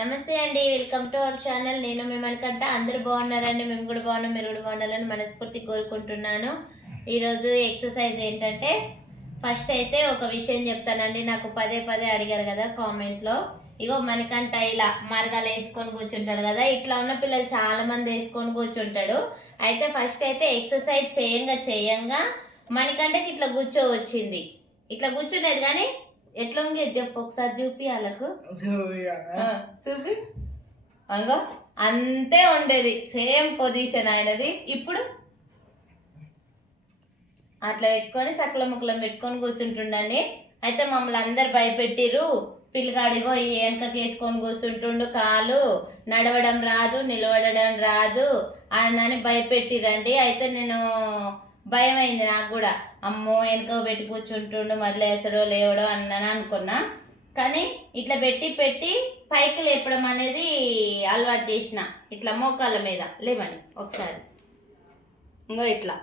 నమస్తే అండి welcome to our channel. నేను మిమ్మల్ని కంటే అందరూ బాగున్నారండి? మేము కూడా బాగున్నాం మీరు కూడా బాగున్నారని మనస్ఫూర్తి కోరుకుంటున్నాను. ఈరోజు ఎక్సర్సైజ్ ఏంటంటే ఫస్ట్ అయితే ఒక విషయం చెప్తానండి. నాకు పదే పదే అడిగారు కదా కామెంట్లో. ఇగో మనకంట ఇలా మరగాలు వేసుకొని కూర్చుంటాడు కదా. ఇట్లా ఉన్న పిల్లలు చాలామంది వేసుకొని కూర్చుంటాడు. అయితే ఫస్ట్ అయితే ఎక్సర్సైజ్ చేయంగా చేయంగా మనకంటకి ఇట్లా కూర్చో వచ్చింది ఇట్లా కూర్చోలేదు కానీ ఎట్లా ఉంది చెప్పు ఒకసారి చూపి వాళ్ళకు. చూపి. అంగో అంతే ఉండేది సేమ్ పొజిషన్ ఆయనది. ఇప్పుడు అట్లా పెట్టుకొని సకల ముక్కలం పెట్టుకొని కూర్చుంటుండండి. అయితే మమ్మల్ని అందరు భయపెట్టిర్రు. పిల్లగాడిగో ఈ వెనకకి వేసుకొని కూర్చుంటుండు కాలు. నడవడం రాదు నిలబడడం రాదు. అని భయపెట్టిరండి అయితే నేను భయం అయింది నాకు కూడా. అమ్మో వెనుక పెట్టి కూర్చుంటుండు మళ్ళీ వేసడో లేవడో అన్నాను అనుకున్నా. కానీ ఇట్లా పెట్టి పెట్టి పైకి లేపడం అనేది అలవాటు చేసిన. ఇట్లా మోకాళ్ళ మీద. లేవని ఒకసారి. ఇంకో ఇట్లా.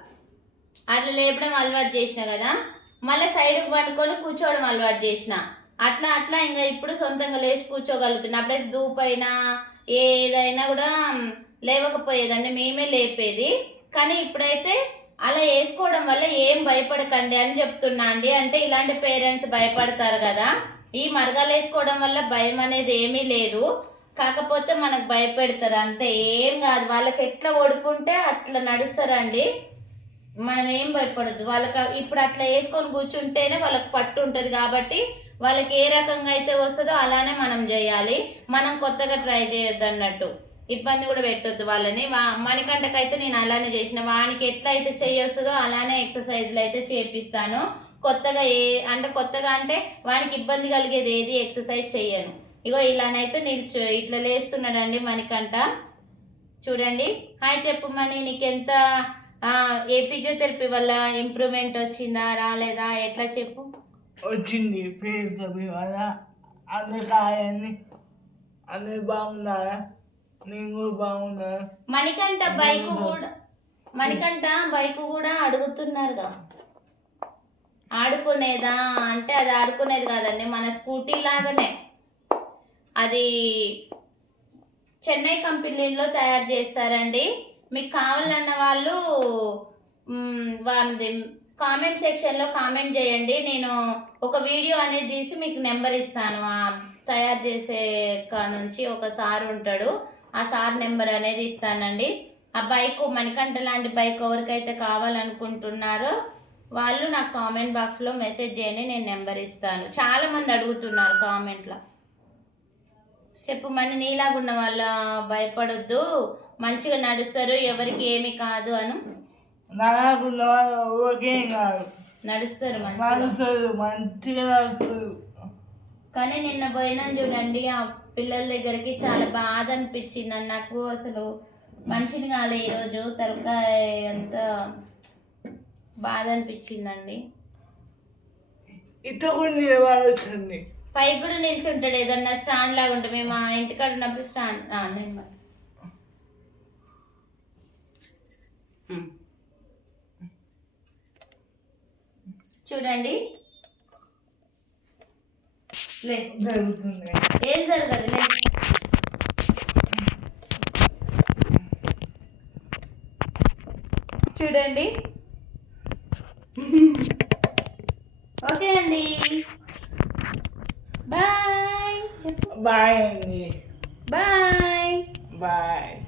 అట్లా లేపడం అలవాటు చేసిన కదా. మళ్ళీ సైడ్కి పండుకొని కూర్చోవడం అలవాటు చేసిన. అట్లా అట్లా ఇంకా ఇప్పుడు సొంతంగా లేచి కూర్చోగలుగుతున్నా. అప్పుడైతే దూపైనా ఏదైనా కూడా లేవకపోయేదండి. మేమే లేపేది. కానీ ఇప్పుడైతే అలా వేసుకోవడం వల్ల ఏం భయపడకండి అని చెప్తున్నా అండి. అంటే ఇలాంటి పేరెంట్స్ భయపడతారు కదా. ఈ మరగాలు వేసుకోవడం వల్ల భయం అనేది ఏమీ లేదు. కాకపోతే మనకు భయపెడతారు. అంతే. ఏం కాదు. వాళ్ళకి ఎట్లా ఒడుపుంటే అట్లా నడుస్తారండి. మనం ఏం భయపడద్దు. వాళ్ళకి ఇప్పుడు అట్లా వేసుకొని కూర్చుంటేనే వాళ్ళకి పట్టు ఉంటుంది కాబట్టి వాళ్ళకి ఏ రకంగా అయితే వస్తుందో అలానే మనం చేయాలి. మనం కొత్తగా ట్రై చేయొద్దు అన్నట్టు ఇబ్బంది కూడా పెట్టొద్దు వాళ్ళని. వా మణికంటకైతే నేను అలానే చేసిన. వానికి ఎట్లా అయితే చేయొస్తుందో అలానే ఎక్సర్సైజ్లు అయితే చేపిస్తాను. కొత్తగా ఏ అంటే కొత్తగా అంటే వానికి ఇబ్బంది కలిగేది ఏది ఎక్సర్సైజ్ చేయను ఇగో ఇలానైతే నేను ఇట్లా లేస్తున్నాడండి మణికంట చూడండి. హాయ్ చెప్పు మణి నీకెంత ఏ ఫిజియోథెరపీ వల్ల ఇంప్రూవ్మెంట్ వచ్చిందా రాలేదా ఎట్లా చెప్పు. వచ్చింది. ఫిజియోథెరపీ వల్ల అందకాయని అందరు బాగున్నారా? నేను కూడా బాగున్నా. మణికంఠ బైక్ కూడా మణికంఠ బైక్ కూడా అడుగుతున్నారుగా. ఆడుకునేదా? అంటే అది ఆడుకునేది కాదండి మన స్కూటీ లాగానే. అది చెన్నై కంపెనీలో తయారు చేస్తారండి. మీకు కావాలన్న వాళ్ళు వాళ్ళది కామెంట్ సెక్షన్లో కామెంట్ చేయండి. నేను ఒక వీడియో అనేది తీసి మీకు నెంబర్ ఇస్తాను. ఆ తయారు చేసే కా నుంచి ఒక సార్ ఉంటాడు. ఆ సార్ నెంబర్ అనేది ఇస్తానండి. ఆ బైక్ మణికంఠ లాంటి బైక్ ఎవరికైతే కావాలనుకుంటున్నారో వాళ్ళు నాకు కామెంట్ బాక్స్లో మెసేజ్ చేయండి నేను నెంబర్ ఇస్తాను. చాలా మంది అడుగుతున్నారు కామెంట్లో. చెప్పు మన నీలాగున్న వాళ్ళ భయపడొద్దు. మంచిగా నడుస్తారు ఎవరికి ఏమి కాదు అను. నడుస్తారు మంచిగా. కానీ నిన్న పోయినాను చూడండి ఆ పిల్లల దగ్గరికి చాలా బాధ అనిపించింది. అని నాకు అసలు మనిషిని కాలే ఈరోజు. తలకాయ అంత బాధ అనిపించిందండి. ఇటు కూడా నిలబడొచ్చండి పైకి కూడా నిల్చుంటాడు. ఏదన్నా స్టాండ్ లాగా ఉంటే మేము మా ఇంటికాడ ఉన్నప్పుడు స్టాండ్ ఆ, నేను. చూడండి. లే. జరుగుతుంది ఏం జరగదు లే. చూడండి. ఓకే అండి. బాయ్. చెప్పు. బాయ్ అండి. బాయ్. బాయ్.